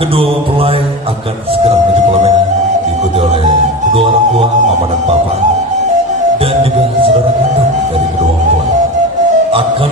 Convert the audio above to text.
Kedua mempelai akan segera menuju pelaminan, diikuti oleh kedua orang tua, mama dan papa, dan juga saudara kandung dari kedua mempelai akan